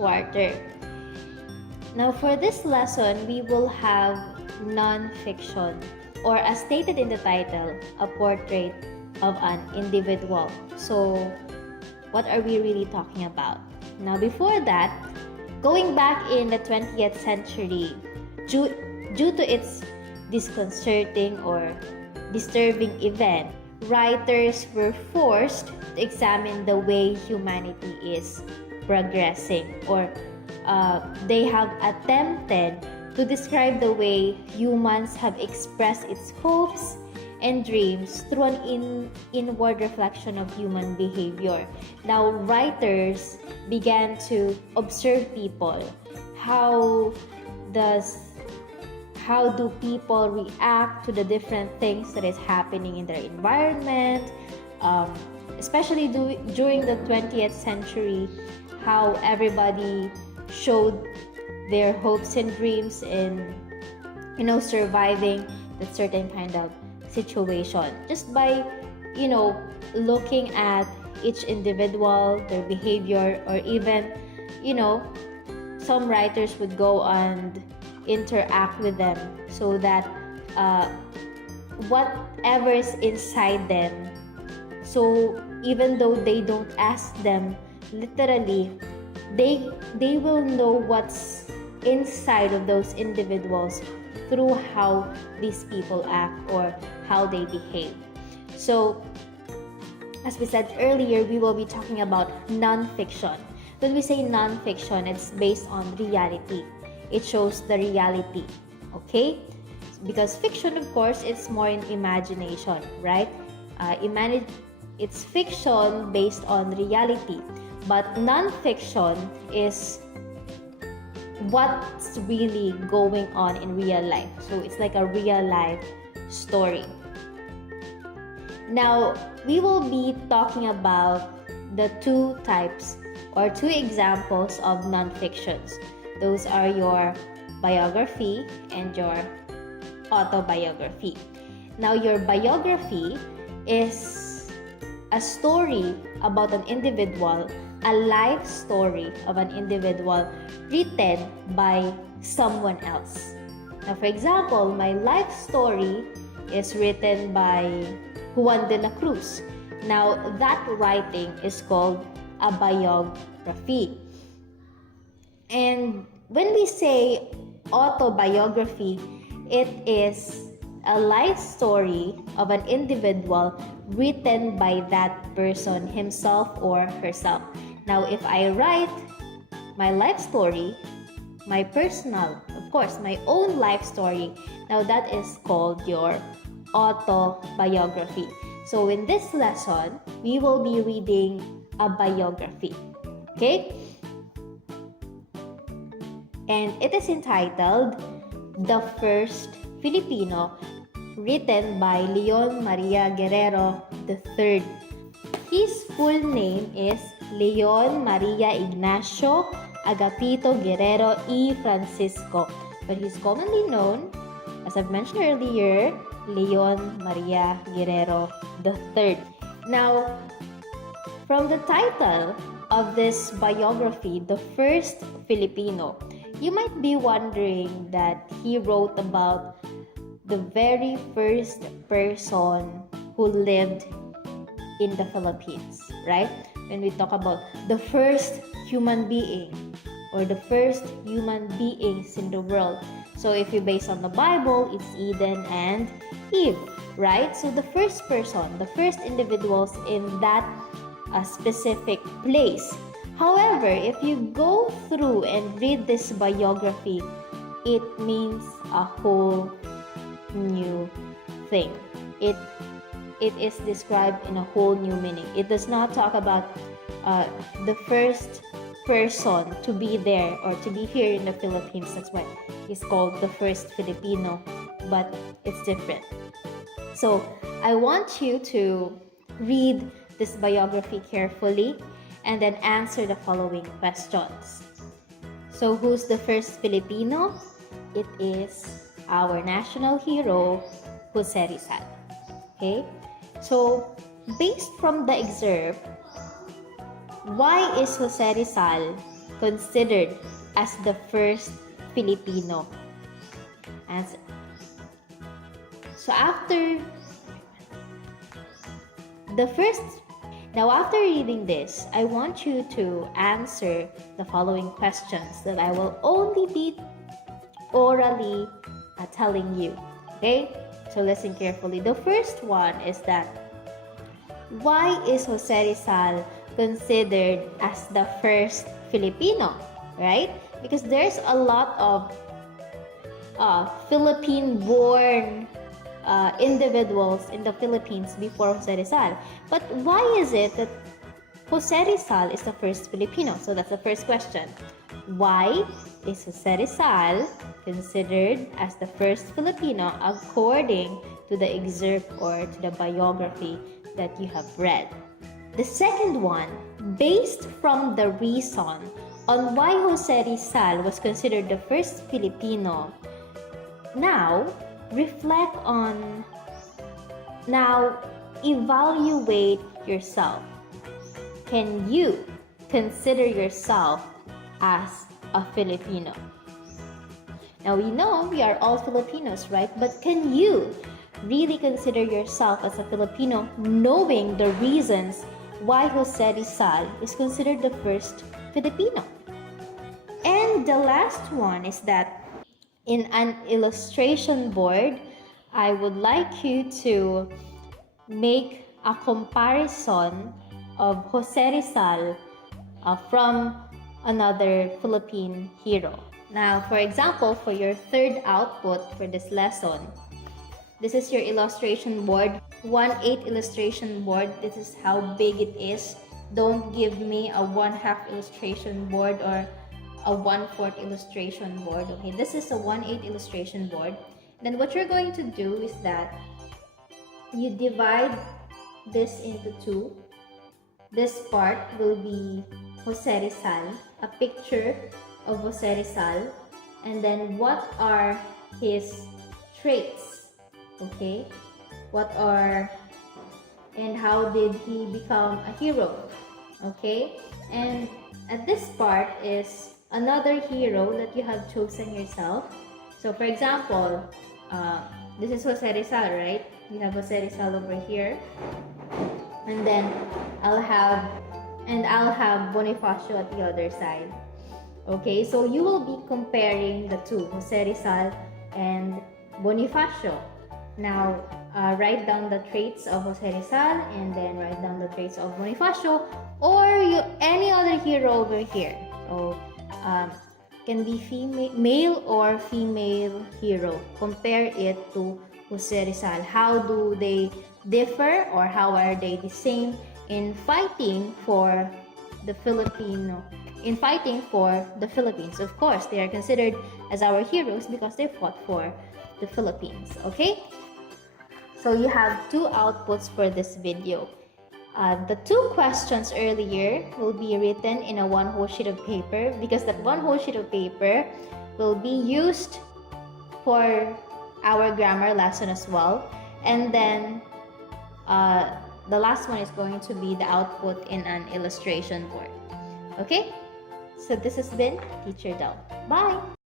quarter. Now for this lesson, we will have non-fiction, or as stated in the title, a portrait of an individual. So what are we really talking about? Now before that, going back in the 20th century, due to its disconcerting or disturbing event, writers were forced to examine the way humanity is progressing, or they have attempted to describe the way humans have expressed its hopes and dreams through an inward reflection of human behavior. Now, writers began to observe people. How do people react to the different things that is happening in their environment, especially during the 20th century, how everybody showed their hopes and dreams in surviving that certain kind of situation just by looking at each individual, their behavior, or even some writers would go and interact with them so that whatever is inside them, so even though they don't ask them literally, they will know what's inside of those individuals through how these people act or how they behave. So as we said earlier, we will be talking about non-fiction. When we say non-fiction, it's based on reality. It shows the reality, okay? Because fiction, of course, it's more in imagination, right? It's fiction based on reality. But non-fiction is what's really going on in real life. So it's like a real life story. Now, we will be talking about the two types or two examples of non-fictions. Those are your biography and your autobiography. Now, your biography is a story about an individual, a life story of an individual written by someone else. Now, for example, my life story is written by Juan de la Cruz. Now, that writing is called a biography. And when we say autobiography, it is a life story of an individual written by that person himself or herself. Now, if I write my life story, my personal, of course, my own life story, now that is called your autobiography. So in this lesson, we will be reading a biography, okay? And it is entitled The First Filipino, written by Leon Maria Guerrero III. His full name is Leon Maria Ignacio Agapito Guerrero y Francisco, but he's commonly known, as I've mentioned earlier, Leon Maria Guerrero III. Now, from the title of this biography, The First Filipino, you might be wondering that he wrote about the very first person who lived in the Philippines, right? When we talk about the first human being or the first human beings in the world. So if you base on the Bible, it's Eden and Eve, right? So the first person, the first individuals in that specific place. However, if you go through and read this biography, it means a whole new thing. It is described in a whole new meaning. It does not talk about the first person to be there or to be here in the Philippines. That's why it's called the first Filipino, but it's different. So I want you to read this biography carefully and then answer the following questions. So who's the first Filipino? It is our national hero, Jose Rizal. Okay? So, based from the excerpt, why is Jose Rizal considered as the first Filipino? Answer. So after reading this, I want you to answer the following questions that I will only be orally telling you. Okay? So listen carefully. The first one is that, why is Jose Rizal considered as the first Filipino? Right? Because there's a lot of Philippine-born individuals in the Philippines before Jose Rizal. But why is it that Jose Rizal is the first Filipino? So that's the first question. Why is Jose Rizal considered as the first Filipino according to the excerpt or to the biography that you have read? The second one, based from the reason on why Jose Rizal was considered the first Filipino, now evaluate yourself. Can you consider yourself as a Filipino? Now we know we are all Filipinos, right? But can you really consider yourself as a Filipino, knowing the reasons why Jose Rizal is considered the first Filipino? And the last one is that in an illustration board, I would like you to make a comparison of Jose Rizal from another Philippine hero. Now, for example, for your third output for this lesson, this is your illustration board, 1/8 illustration board. This is how big it is. Don't give me a 1/2 illustration board or a 1/4 illustration board. Okay, this is a 1/8 illustration board. Then what you're going to do is that you divide this into two. This part will be Jose Rizal, a picture of Jose Rizal, and then what are his traits? Okay, and how did he become a hero? Okay, and at this part is another hero that you have chosen yourself. So for example, this is Jose Rizal, right? We have Jose Rizal over here, and then I'll have Bonifacio at the other side. Okay, so you will be comparing the two, Jose Rizal and Bonifacio. Now, write down the traits of Jose Rizal and then write down the traits of Bonifacio or any other hero over here. So, can be male or female hero. Compare it to Jose Rizal. How do they differ or how are they the same in fighting for the Philippines? Of course, they are considered as our heroes because they fought for the Philippines. Okay? So you have two outputs for this video. The two questions earlier will be written in a one whole sheet of paper because that one whole sheet of paper will be used for our grammar lesson as well. And then the last one is going to be the output in an illustration board. Okay? So this has been Teacher Del. Bye!